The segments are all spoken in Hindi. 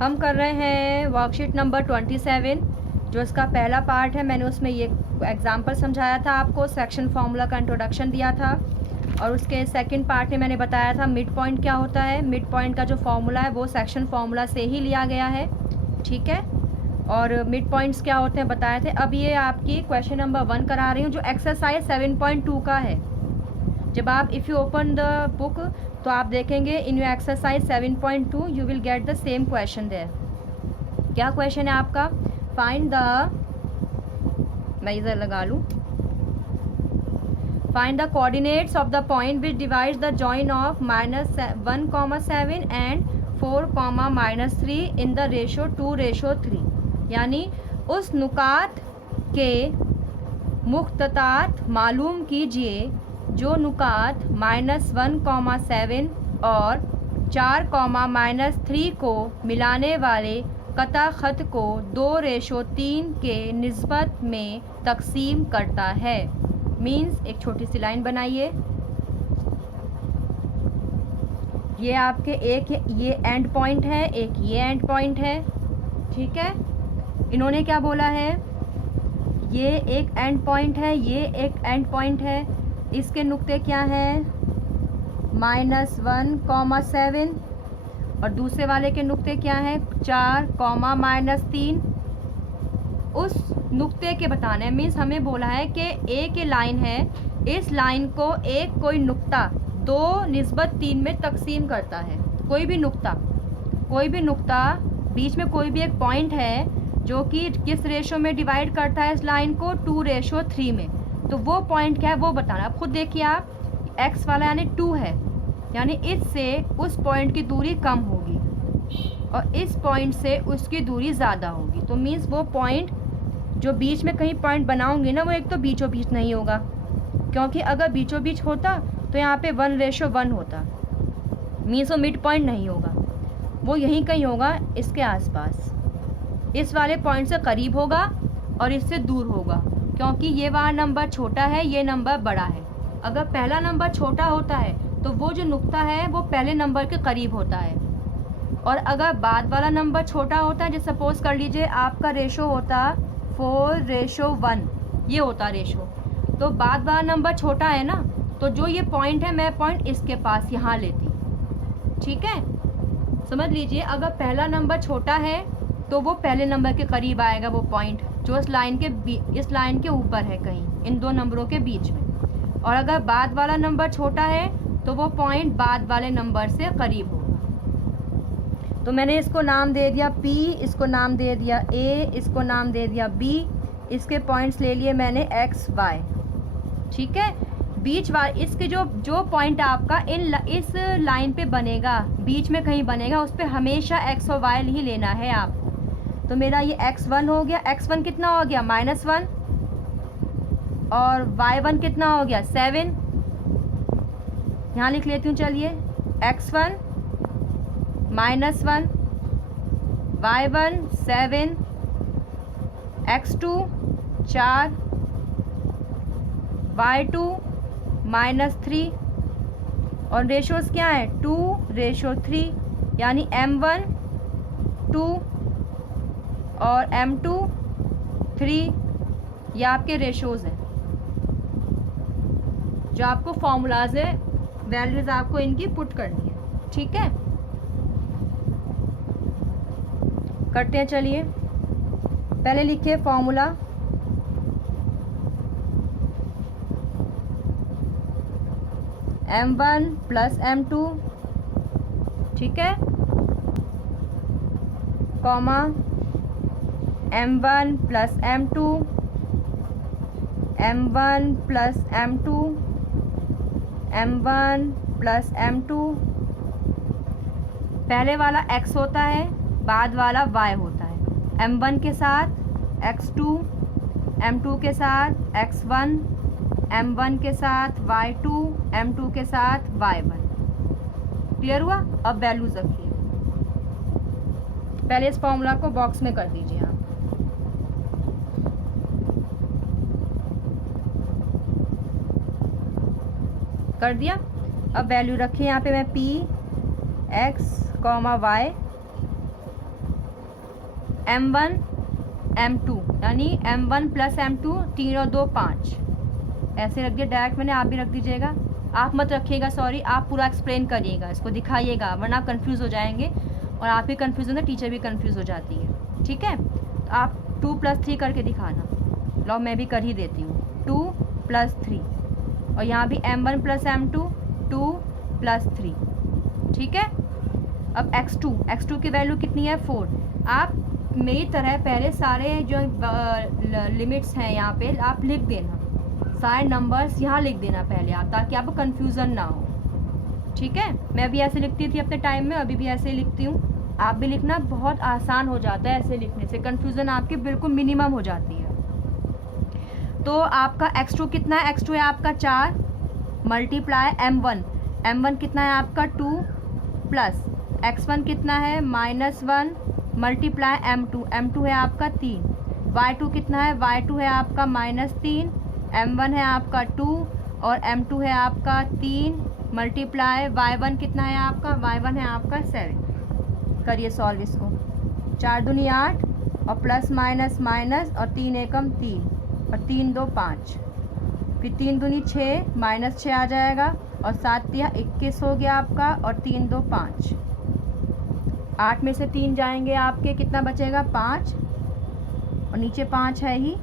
हम कर रहे हैं वर्कशीट नंबर 27, जो इसका पहला पार्ट है। मैंने उसमें ये एग्जांपल समझाया था आपको, सेक्शन फार्मूला का इंट्रोडक्शन दिया था, और उसके सेकंड पार्ट में मैंने बताया था मिड पॉइंट क्या होता है। मिड पॉइंट का जो फार्मूला है वो सेक्शन फार्मूला से ही लिया गया है, ठीक है। और मिड पॉइंट्स क्या होते हैं बताए थे। अब ये आपकी क्वेश्चन नंबर 1 करा रही हूँ, जो एक्सरसाइज 7.2 का है। जब आप if you open the book तो आप देखेंगे in your exercise 7.2 you will get the same question there. क्या क्वेश्चन है आपका? फाइंड द, मैं इधर लगा लूँ, find the coordinates of the point which divides the join of -1,7 and 4,-3 in the ratio 2:3। यानी उस नुकात के मुख्ततात मालूम कीजिए जो नुकात -1,7 और 4,-3 को मिलाने वाले कता ख़त को 2:3 के निस्बत में तकसीम करता है। मीन्स एक छोटी सी लाइन बनाइए। ये आपके एक ये एंड पॉइंट है, एक ये एंड पॉइंट है, ठीक है। इन्होंने क्या बोला है? ये एक एंड पॉइंट है, ये एक एंड पॉइंट है। इसके नुक्ते क्या हैं? -1,7 और दूसरे वाले के नुक्ते क्या हैं? 4,-3। उस नुक्ते के बताना है। मीन्स हमें बोला है कि एक ये लाइन है, इस लाइन को एक कोई नुक्ता 2:3 में तकसीम करता है। कोई भी नुक्ता बीच में कोई भी एक पॉइंट है जो कि किस रेशो में डिवाइड करता है इस लाइन को? 2:3 में। तो वो पॉइंट क्या है वो बताना। अब खुद देखिए आप, x वाला यानी 2 है, यानी इससे उस पॉइंट की दूरी कम होगी और इस पॉइंट से उसकी दूरी ज़्यादा होगी। तो मीन्स वो पॉइंट जो बीच में कहीं पॉइंट बनाऊंगी ना, वो एक तो बीचों बीच नहीं होगा, क्योंकि अगर बीचों बीच होता तो यहाँ पे 1:1 होता। मीन्स वो मिड पॉइंट नहीं होगा, वो यहीं कहीं होगा, इसके आसपास, इस वाले पॉइंट से करीब होगा और इससे दूर होगा, क्योंकि ये वाला नंबर छोटा है, ये नंबर बड़ा है। अगर पहला नंबर छोटा होता है तो वो जो नुक्ता है वो पहले नंबर के करीब होता है, और अगर बाद वाला नंबर छोटा होता है, जैसे सपोज कर लीजिए आपका रेशो होता 4:1, ये होता रेशो, तो बाद वाला नंबर छोटा है ना, तो जो ये पॉइंट है मैं पॉइंट इसके पास यहाँ लेती, ठीक है। समझ लीजिए, अगर पहला नंबर छोटा है तो वो पहले नंबर के करीब आएगा, वो पॉइंट जो इस लाइन के ऊपर है, कहीं इन दो नंबरों के बीच में। और अगर बाद वाला नंबर छोटा है तो वो पॉइंट बाद वाले नंबर से करीब होगा। तो मैंने इसको नाम दे दिया P, इसको नाम दे दिया A, इसको नाम दे दिया B, इसके पॉइंट्स ले लिए मैंने X, Y, ठीक है। बीच वाले इसके जो पॉइंट आपका इस लाइन पे बनेगा, बीच में कहीं बनेगा, उस पर हमेशा X और Y ही लेना है आप। तो मेरा ये x1 हो गया, x1 कितना हो गया? -1, और y1 कितना हो गया? 7। यहाँ लिख लेती हूँ, चलिए, x1 -1, y1 7, x2 4, y2 -3, और रेशोज़ क्या है? 2:3, यानी m1 2 और m2 3, ये आपके रेशोज़ हैं जो आपको फॉर्मूलाज है, वैल्यूज़ आपको इनकी पुट करनी है, ठीक है। करते हैं, चलिए। पहले लिखिए फॉर्मूला, m1 + m2, ठीक है, comma m1 + m2, m1 + m2, m1 + m2। पहले वाला x होता है, बाद वाला y होता है। m1 के साथ x2, m2 के साथ x1, m1 के साथ y2, m2 के साथ y1। क्लियर हुआ? अब वैल्यूज रखिए। पहले इस फॉर्मूला को बॉक्स में कर दीजिए आप। कर दिया। अब वैल्यू रखिए यहाँ पे मैं P, X, y M1 M2 यानी M1 प्लस M2, 3 और 2 5, ऐसे रख दिया डायरेक्ट मैंने, आप भी रख दीजिएगा। आप मत रखिएगा, सॉरी, आप पूरा एक्सप्लेन करिएगा, इसको दिखाइएगा, वरना आप कन्फ्यूज़ हो जाएंगे और आप भी कन्फ्यूज़ होंगे, टीचर भी कन्फ्यूज़ हो जाती है। ठीक है, तो आप 2 + 3 करके दिखाना। लो मैं भी कर ही देती हूँ, 2 + 3, और यहाँ भी M1 प्लस M2, 2 + 3। ठीक है, अब x2 की वैल्यू कितनी है 4। आप मेरी तरह पहले सारे जो लिमिट्स हैं यहाँ पे आप लिख देना, सारे नंबर्स यहाँ लिख देना पहले आप, ताकि आपको कन्फ्यूज़न ना हो। ठीक है, मैं भी ऐसे लिखती थी अपने टाइम में, अभी भी ऐसे ही लिखती हूँ। आप भी लिखना, बहुत आसान हो जाता है ऐसे लिखने से, कन्फ्यूज़न आपकी बिल्कुल मिनिमम हो जाती है। तो आपका x2 कितना है, x2 है आपका 4 मल्टीप्लाई M1 कितना है आपका 2 प्लस x1 कितना है -1 मल्टीप्लाई M2 है आपका 3, y2 कितना है, y2 है आपका -3, M1 है आपका 2 और M2 है आपका 3 मल्टीप्लाई y1 कितना है आपका, y1 है आपका 7। करिए सॉल्व इसको, 4 दूनी 8 और प्लस माइनस माइनस और 3 एकम 3 और 3 2 5, फिर 3 दूनी 6 -6 आ जाएगा और 7 तिया 21 हो गया आपका, और 3 2 5, 8 में से 3 जाएंगे आपके, कितना बचेगा 5, और नीचे 5 है ही,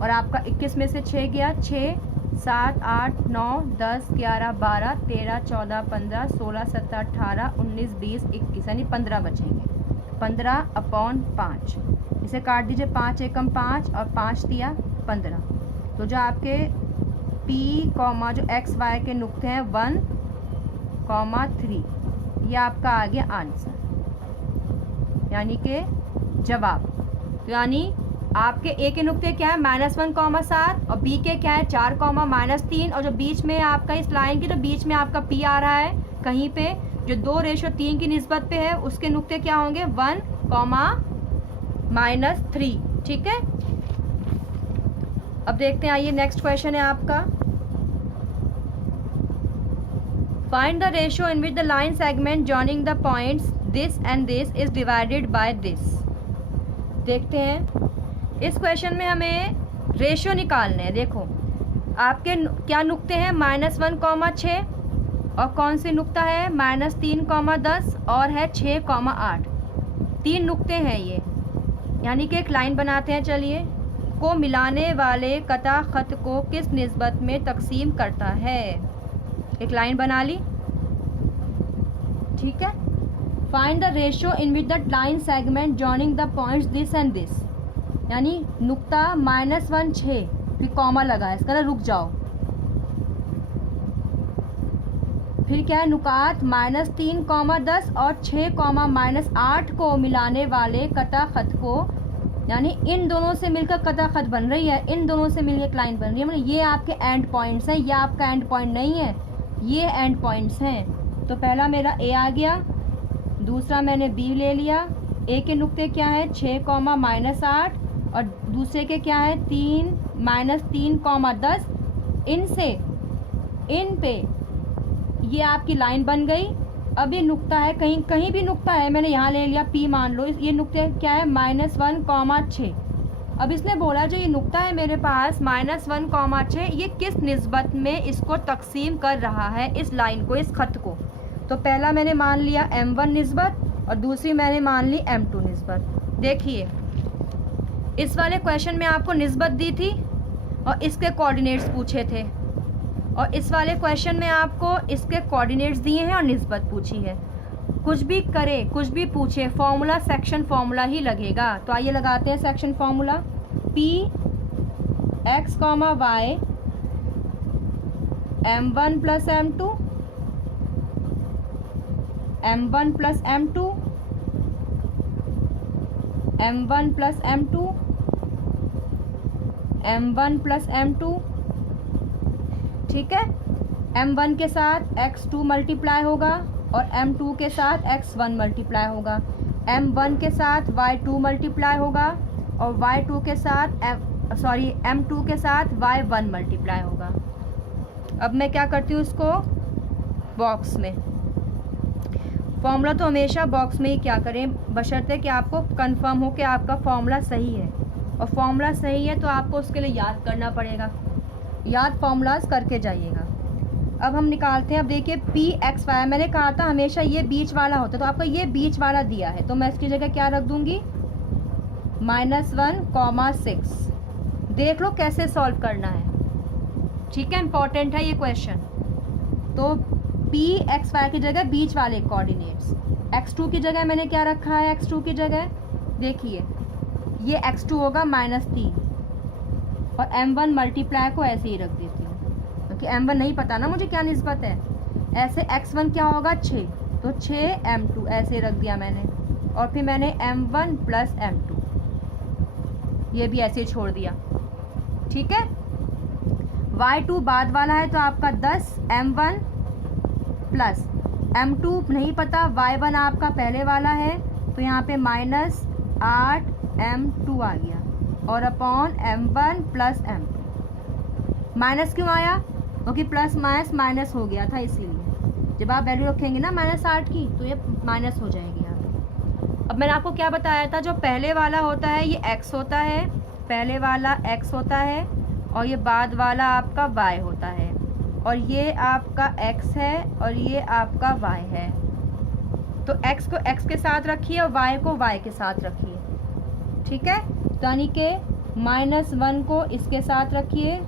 और आपका 21 में से 6 गया, 6 7 8 9 10 11 12 13 14 15 16 17 18 19 20 21, यानी 15 बचेंगे। 15/5, इसे काट दीजिए, 5 एकम 5 और 5 तिया 15। तो जो आपके P, जो x y के नुक्ते हैं 1, 3, ये आपका आ गया आंसर, यानी कि जवाब। तो यानी आपके ए के नुक्ते क्या है -1, 7, और बी के क्या है 4, -3, और जो बीच में आपका इस लाइन की, तो बीच में आपका पी आ रहा है कहीं पे, जो 2:3 की निस्बत पे है, उसके नुक्ते क्या होंगे 1, -3। ठीक है, अब देखते हैं, आइए नेक्स्ट क्वेश्चन है आपका, find the ratio in which the line segment joining the points this and this is divided by this. देखते हैं, इस क्वेश्चन में हमें रेशियो निकालने हैं। देखो आपके क्या नुक्ते हैं -1, 6, और कौन से नुक्ता है -3, 10 और है 6, 8। 3 नुक्ते हैं ये, यानी कि एक लाइन बनाते हैं। चलिए, को मिलाने वाले कता खत को किस निस्बत में तकसीम करता है। एक लाइन बना ली, ठीक है। Find the ratio in which the line segment joining the points this and this, यानी नुक्ता -1, 6, फिर कॉमा लगा है, इसका ना रुक जाओ, फिर क्या है नुकात -3, 10 और 6, -8 को मिलाने वाले कता खत को, यानी इन दोनों से मिलकर कता खत बन रही है, इन दोनों से मिलकर एक लाइन बन रही है, मतलब ये आपके एंड पॉइंट्स हैं, ये आपका एंड पॉइंट नहीं है, ये एंड पॉइंट्स हैं। तो पहला मेरा ए आ गया, दूसरा मैंने बी ले लिया। ए के नुक्ते क्या है 6, -8 और दूसरे के क्या है 3, -3, 10। इनसे इन पे ये आपकी लाइन बन गई। अब ये नुक्ता है, कहीं भी नुक्ता है, मैंने यहाँ ले लिया पी मान लो, ये नुक्ते क्या है -1, 6। अब इसने बोला जो ये नुक्ता है मेरे पास -1, 6, ये किस निस्बत में इसको तकसीम कर रहा है, इस लाइन को, इस खत को। तो पहला मैंने मान लिया M1 निस्बत और दूसरी मैंने मान ली M2 निस्बत। देखिए इस वाले क्वेश्चन में आपको निस्बत दी थी और इसके कोऑर्डिनेट्स पूछे थे, और इस वाले क्वेश्चन में आपको इसके कोऑर्डिनेट्स दिए हैं और निस्बत पूछी है। कुछ भी करे, कुछ भी पूछे, फॉर्मूला सेक्शन फॉर्मूला ही लगेगा। तो आइए लगाते हैं section formula. P x, y M1 + M2, M1 + M2, M1 + M2, M1 + M2। ठीक है, M1 के साथ x2 मल्टीप्लाई होगा और M2 के साथ x1 मल्टीप्लाई होगा, M1 के साथ y2 मल्टीप्लाई होगा और y2 के साथ M2 के साथ y1 मल्टीप्लाई होगा। अब मैं क्या करती हूँ, इसको बॉक्स में फॉर्मूला तो हमेशा बॉक्स में ही क्या करें, बशर्ते कि आपको कंफर्म हो कि आपका फॉर्मूला सही है, और फॉर्मूला सही है तो आपको उसके लिए याद करना पड़ेगा, याद फॉर्मूलाज करके जाइएगा। अब हम निकालते हैं। अब देखिए पी एक्स वाई, मैंने कहा था हमेशा ये बीच वाला होता है, तो आपको ये बीच वाला दिया है तो मैं इसकी जगह क्या रख दूंगी, -1,6। देख लो कैसे सॉल्व करना है, ठीक है, इंपॉर्टेंट है ये क्वेश्चन। तो पी एक्स वाई की जगह बीच वाले कोऑर्डिनेट्स, x2 की जगह मैंने क्या रखा है, x2 की जगह देखिए ये x2 होगा -3, और m1 मल्टीप्लाई को ऐसे ही रख देती हूँ क्योंकि m1 नहीं पता ना मुझे क्या निस्बत है। ऐसे x1 क्या होगा 6, तो 6m2 ऐसे रख दिया मैंने, और फिर मैंने m1 + m2 ये भी ऐसे छोड़ दिया, ठीक है। y2 बाद वाला है तो आपका 10 m1 + m2 नहीं पता, y1 आपका पहले वाला है तो यहाँ पे -8 m2 आ गया, और अपॉन m1 + m2। माइनस क्यों आया, क्योंकि प्लस माइनस माइनस हो गया था, इसीलिए जब आप वैल्यू रखेंगे ना -8 की तो ये माइनस हो जाएगी यहाँ पे। अब मैंने आपको क्या बताया था, जो पहले वाला होता है ये x होता है, पहले वाला x होता है, और ये बाद वाला आपका y होता है, और ये आपका x है और ये आपका y है। तो x को x के साथ रखिए और y को y के साथ रखिए, ठीक है। तो यानी कि -1 को इसके साथ रखिए,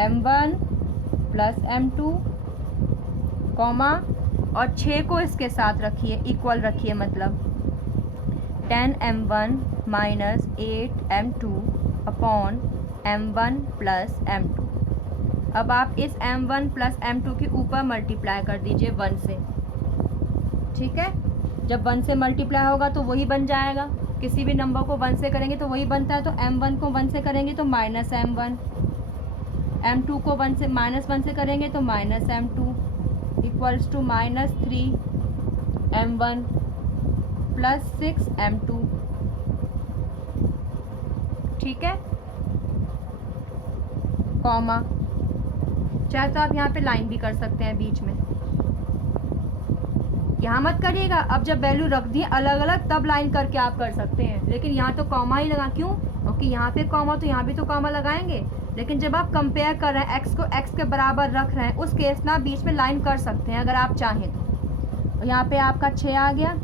m1 + m2, कॉमा, और 6 को इसके साथ रखिए, इक्वल रखिए, मतलब 10m1 - 8m2 upon m1 + m2। अब आप इस m1 + m2 के ऊपर मल्टीप्लाई कर दीजिए 1 से, ठीक है। जब 1 से मल्टीप्लाई होगा तो वही बन जाएगा, किसी भी नंबर को 1 से करेंगे तो वही बनता है। तो m1 को 1 से करेंगे तो -m1, m2 को 1 से करेंगे तो -m2 equals to -3m1 + 6m2, ठीक है, कॉमा। चाहे तो आप यहाँ पे लाइन भी कर सकते हैं बीच में, यहाँ मत करिएगा। अब जब वैल्यू रख दी अलग अलग तब लाइन करके आप कर सकते हैं, लेकिन यहाँ तो कॉमा ही लगा, क्यों, क्योंकि यहाँ पे कॉमा तो यहाँ भी तो कॉमा लगाएंगे। लेकिन जब आप कंपेयर कर रहे हैं x को x के बराबर रख रहे हैं, उस केस में आप बीच में लाइन कर सकते हैं अगर आप चाहें तो। यहाँ पे आपका 6 आ गया,